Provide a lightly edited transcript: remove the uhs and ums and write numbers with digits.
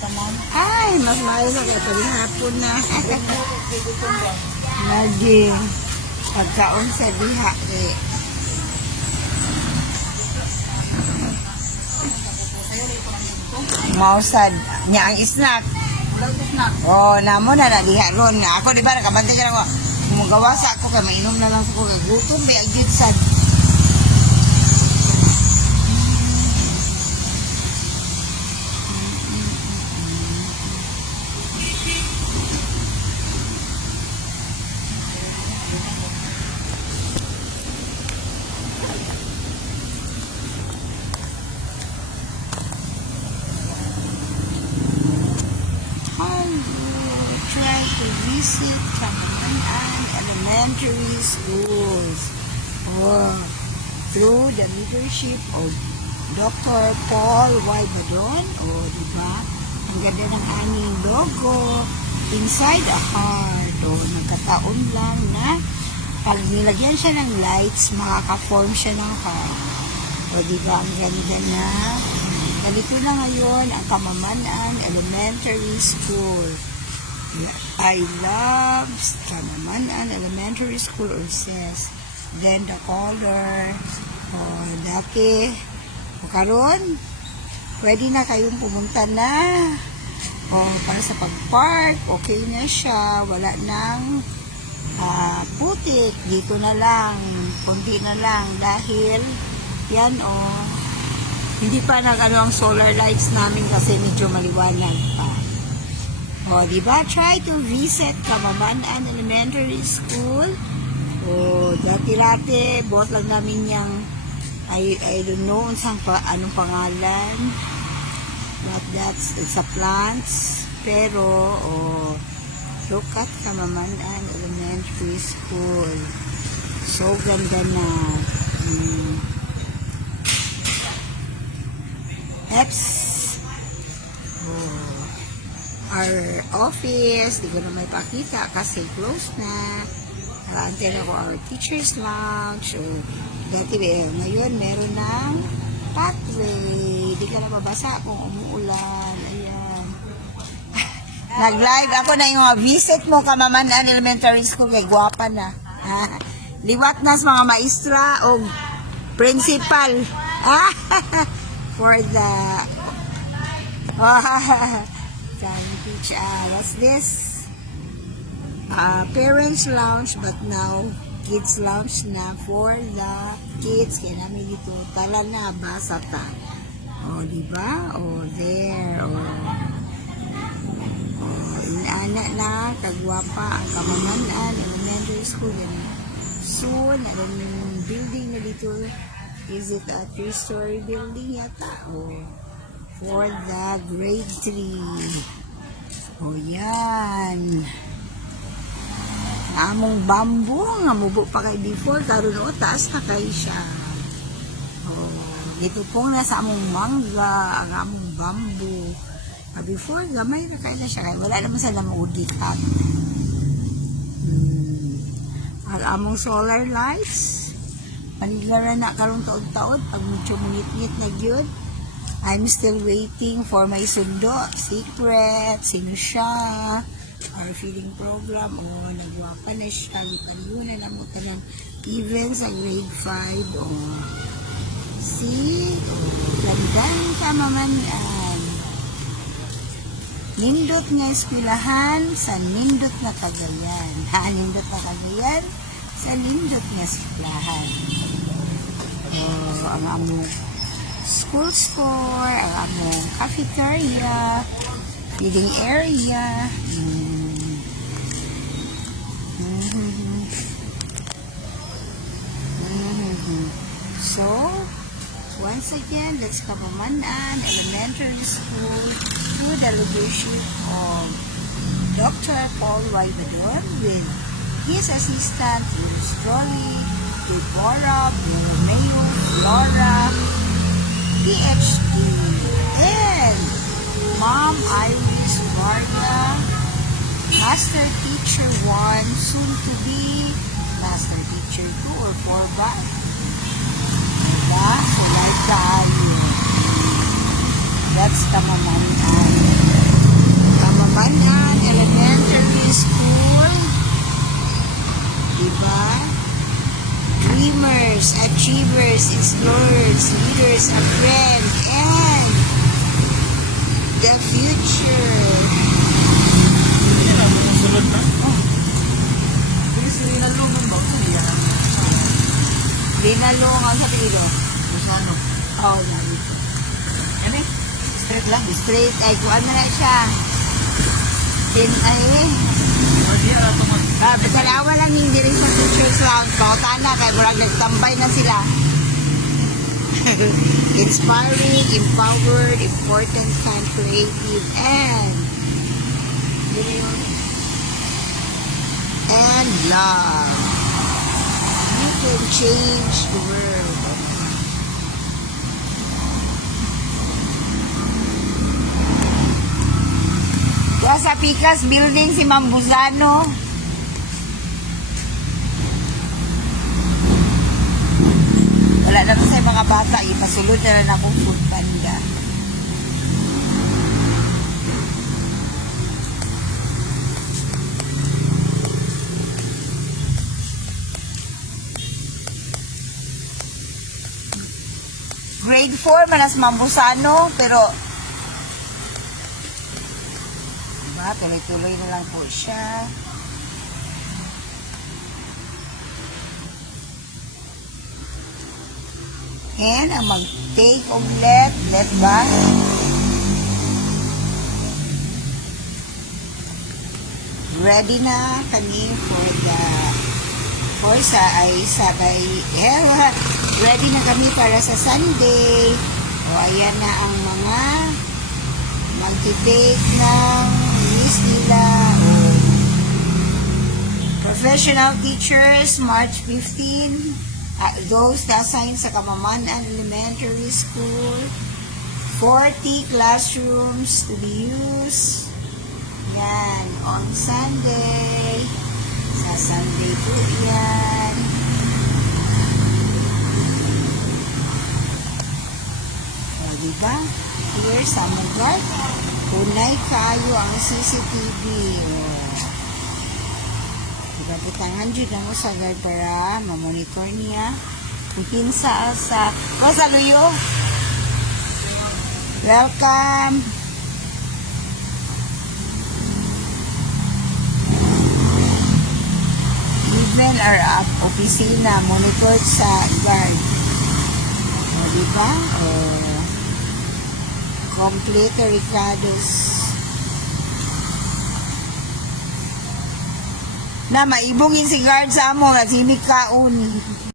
Ay, mas maayo na kaya pala hapon na. Naging pagkaon sa diha eh. Mausad niya ang snack. Oh, namo na diha ron nga. Ako di ba nakabantay ka ako. Mugawa sa ako kay mainom na lang ko kay gutom bi agit sad. Try to visit Camaraman Elementary Schools through the leadership of Dr. Paul Y. Badon. Diba? Ang ganda ng aming logo. Inside a heart. Nagkataon lang na pag nilagyan siya ng lights, makaka-form siya ng heart. Diba? Ang ganda na. Ganito na ngayon ang Camaraman Elementary School. I love Camaraman Elementary School or says. Then the color. Dati. Karon, pwede na kayong pumunta na. Para sa pag-park, okay na siya. Wala nang putik. Dito na lang. Kunti na lang. Dahil, yan hindi pa nag-ano ang solar lights namin kasi medyo maliwanag pa. Diba? Try to visit Camaraman Elementary School. Dati-lati, bot lang namin yung I don't know anong pangalan. But it's a plants. Pero, look at Camaraman Elementary School. So, ganda na. Our office, di ko na may pakita kasi close na. Antay na ko our teacher's lounge. Dati ngayon meron ng pathway. Di ka na mabasa kung umuulan. Ayan. Nag-live ako na yung visit mo Camaraman Elementary School. Kay guwapa na. Liwat na sa mga maestra o principal. For the what's this? Parents lounge, but now kids lounge na for the kids. Kaya namin dito tala na basa ta. Diba? There. Inaana na kagwapa ang Camaraman Elementary School. Soon, yung building na dito, is it a 3-story building yata? For the grade 3. Yan. Among bamboo, nga mubo pa kay before, karon taas na kay siya. Dito pong nasa among mangga, ang among bamboo. Before, gamay na kayo na siya. Kaya wala naman sa namudikat. Ang among solar lights, paniglara na karong taod-taod, pag medyo munit-nit na yun. I'm still waiting for my sundo. Secret, sino siya, our feeding program, nagwapa na siya, ipaliunan na mo ng events sa grade 5, see, gandang Camaraman. Nindot nga eskwelahan sa nindot na Cagayan. Nindot na Cagayan sa nindot nga eskwelahan. Ang among school store, ang among cafeteria, feeding area. So, once again, that's Camaraman Elementary School through the leadership of Dr. Paul Y. Badon with his assistant, Strolly, Deborah, Mayo, Flora, PhD, and Mom Iris Varga, Master Teacher 1, soon to be Master Teacher 2 or 4 ba? Diba? So, like tayo. That's Camaraman. Kamaman Elementary School. Diba? Dreamers, achievers, explorers, leaders, a friend, and the future. Hindi na, mumusulod na. Hindi sila nalungan ba? Hindi yan. Linalungan sa pilo. Rosano. Oh, narito. Yan eh. Straight lang. Straight, ay, kung ano na siya. Pwede yan ato man. Pagkalawa lang yung diri sa teacher's lounge. Pautan na, kaya murag nagtambay na sila. Inspiring, empowered, important, kind, creative, and love. You can change the world. Diya sa Picas Building si Mambuzano. Wala naman sa mga bata, ipasulod na rin akong food panda. Grade 4 manas Mambusano, pero diba, tuloy-tuloy na lang po siya. And ang mag-take of let ba? Ready na kami ready na kami para sa Sunday. O ayan na ang mga mag-take ng list nila. Professional teachers, March 15. Those na assigned sa Kamaman Elementary School. 40 classrooms to be used. Yan, on Sunday. Sa Sunday po yan. O, diba? Here sa Mugat, tunay kayo ang CCTV. O, ipaputangan dyan na mo sa guard para mamonitor niya. Ipinsa sa Rosaluyo. Welcome. Even our opisina monitored sa guard. O, diba? O, complete Ricardo's na maibungin si guard sa amo nga sinig kaon.